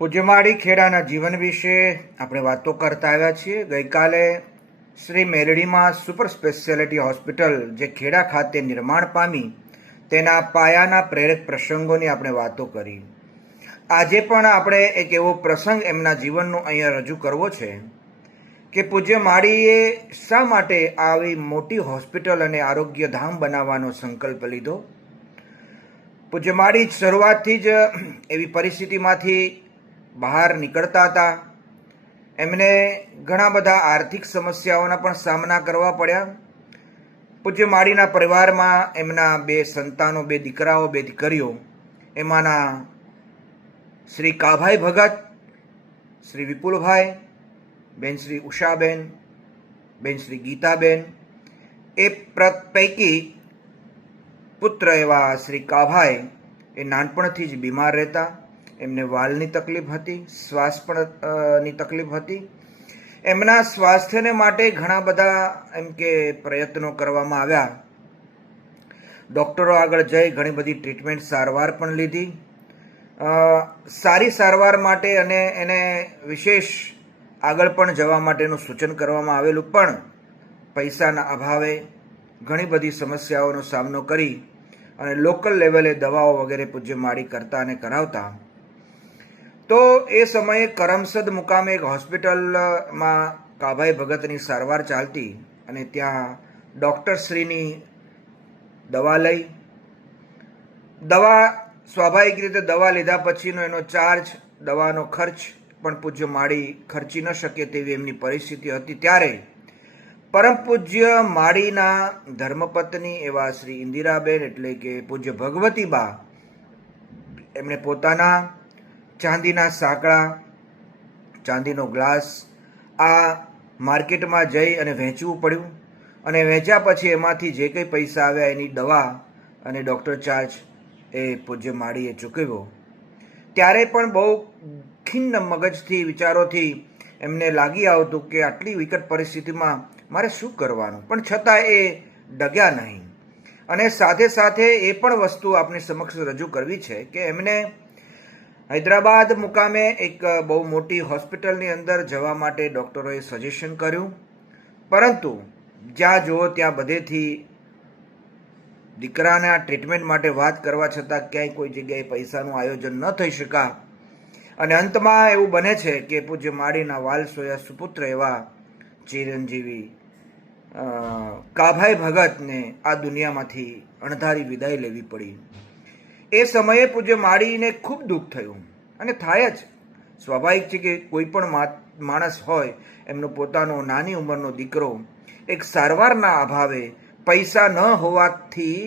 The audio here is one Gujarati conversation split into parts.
પૂજ્યમાળી ખેડાના જીવન વિશે આપણે વાતો કરતા આવ્યા છીએ। ગઈકાલે શ્રી મેલડીમાં સુપર સ્પેશિયાલિટી હોસ્પિટલ જે ખેડા ખાતે નિર્માણ પામી તેના પાયાના પ્રેરક પ્રસંગોની આપણે વાતો કરી। આજે પણ આપણે એક એવો પ્રસંગ એમના જીવનનો અહીંયા રજૂ કરવો છે કે પૂજ્યમાળીએ શા માટે આવી મોટી હોસ્પિટલ અને આરોગ્યધામ બનાવવાનો સંકલ્પ લીધો। પૂજ્યમાળી શરૂઆતથી જ એવી પરિસ્થિતિમાંથી બહાર નીકળતા હતા। એમને ઘણા બધા આર્થિક સમસ્યાઓના પણ સામના કરવા પડ્યા। પૂજ્યમાળીના પરિવારમાં એમના 2 સંતાનો, 2 દીકરાઓ, 2 દીકરીઓ, એમાંના શ્રી કાભાઈ ભગત, શ્રી વિપુલભાઈ, બેન શ્રી ઉષાબેન, બેન શ્રી ગીતાબેન, એ પૈકી પુત્ર એવા શ્રી કાભાઈ એ નાનપણથી જ બીમાર રહેતા। એમને વાલની તકલીફ હતી, શ્વાસ પણ ની તકલીફ હતી। એમના સ્વાસ્થ્યને માટે ઘણા બધા એમ કે પ્રયત્નો કરવામાં આવ્યા। ડૉક્ટરો આગળ જઈ ઘણી બધી ટ્રીટમેન્ટ, સારવાર પણ લીધી। સારી સારવાર માટે અને એને વિશેષ આગળ પણ જવા માટેનું સૂચન કરવામાં આવેલું, પણ પૈસાના અભાવે ઘણી બધી સમસ્યાઓનો સામનો કરી અને લોકલ લેવલે દવાઓ વગેરે પૂજ્યમાળી કરતા અને કરાવતા। તો એ સમયે કરમસદ મુકામે એક હોસ્પિટલમાં કાભાઈ ભગતની સારવાર ચાલતી અને ત્યાં ડૉક્ટરશ્રીની દવા લઈ, સ્વાભાવિક રીતે દવા લીધા પછીનો એનો ચાર્જ, દવાનો ખર્ચ પણ પૂજ્યમાળી ખર્ચી ન શકે તેવી એમની પરિસ્થિતિ હતી। ત્યારે પરમ પૂજ્ય માળીના ધર્મપત્ની એવા શ્રી ઇન્દિરાબેન એટલે કે પૂજ્ય ભગવતીબા, એમણે પોતાના ચાંદીના સાંકળા, ચાંદીનો ગ્લાસ આ માર્કેટમાં જઈ અને વેચવું પડ્યું અને વેચ્યા પછી એમાંથી જે કંઈ પૈસા આવ્યા એની દવા અને ડૉક્ટર ચાર્જ એ પૂજ્યમાળીએ ચૂકવ્યો। ત્યારે પણ બહુ ખિન્ન મગજથી, વિચારોથી એમને લાગી આવતું કે આટલી વિકટ પરિસ્થિતિમાં મારે શું કરવાનું, પણ છતાં એ ડગ્યા નહીં। અને સાથે સાથે એ પણ વસ્તુ આપની સમક્ષ રજૂ કરવી છે કે એમને હૈદરાબાદ મુકામે એક બહુ મોટી હોસ્પિટલની અંદર જવા માટે ડૉક્ટરોએ સજેશન કર્યું, પરંતુ જ્યાં જુઓ ત્યાં બધેથી દીકરાના ટ્રીટમેન્ટ માટે વાત કરવા છતાં ક્યાંય કોઈ જગ્યાએ પૈસાનું આયોજન ન થઈ શકા। અને અંતમાં એવું બને છે કે પૂજ્યમાળીના વાલસોયા સુપુત્ર એવા ચિરંજીવી કાભાઈ ભગતને આ દુનિયામાંથી અણધારી વિદાય લેવી પડી। એ સમયે પૂજ્યમાળીને ખૂબ દુઃખ થયું અને થાય જ, સ્વાભાવિક છે કે કોઈ પણ માણસ હોય, એમનો પોતાનો નાની ઉંમરનો દીકરો એક સારવારના અભાવે, પૈસા ન હોવાથી,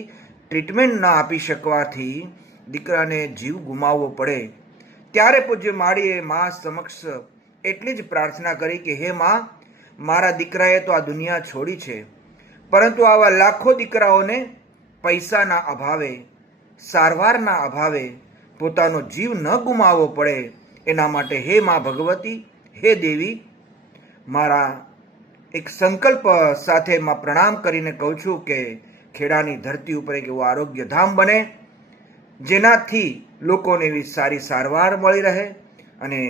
ટ્રીટમેન્ટ ન આપી શકવાથી દીકરાને જીવ ગુમાવવો પડે। ત્યારે પૂજ્યમાળીએ મા સમક્ષ એટલી જ પ્રાર્થના કરી કે હે મા, મારા દીકરાએ તો આ દુનિયા છોડી છે, પરંતુ આવા લાખો દીકરાઓને પૈસાના અભાવે, સારવારના અભાવે પોતાનો જીવ ન ગુમાવવો પડે, એના માટે હે મા ભગવતી, હે દેવી, મારા એક સંકલ્પ સાથે માં પ્રણામ કરીને કહું છું કે ખેડાની ધરતી ઉપર એક એવું આરોગ્યધામ બને જેનાથી લોકોને એવી સારી સારવાર મળી રહે અને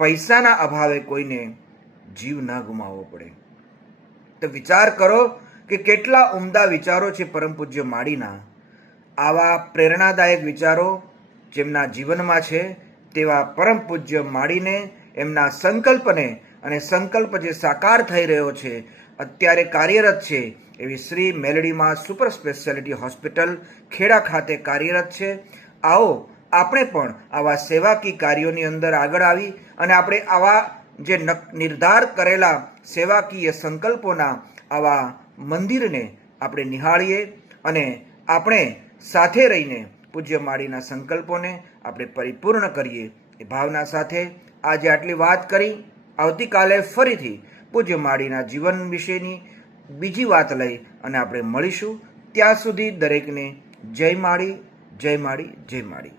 પૈસાના અભાવે કોઈને જીવ ન ગુમાવવો પડે। તો વિચાર કરો કે કેટલા ઉમદા વિચારો છે પરમ પૂજ્ય માળીના। આવા પ્રેરણાદાયક વિચારો જેમના જીવનમાં છે તેવા પરમ પૂજ્ય માળીને, એમના સંકલ્પને, અને સંકલ્પ જે સાકાર થઈ રહ્યો છે, અત્યારે કાર્યરત છે એવી શ્રી મેલડીમાં સુપર સ્પેશિયાલિટી હોસ્પિટલ ખેડા ખાતે કાર્યરત છે। આવો આપણે પણ આવા સેવાકીય કાર્યોની અંદર આગળ આવી અને આપણે આવા જે નિર્ધાર કરેલા સેવાકીય સંકલ્પોના આવા મંદિરને આપણે નિહાળીએ અને આપણે સાથે રહીને પૂજ્યમાળીના સંકલ્પોને આપણે પરિપૂર્ણ કરીએ, એ ભાવના સાથે આજે આટલી વાત કરી। આવતીકાલે ફરીથી પૂજ્યમાળીના જીવન વિશેની બીજી વાત લઈ અને આપણે મળીશું। ત્યાં સુધી દરેકને જય માળી, જય માળી, જય માળી।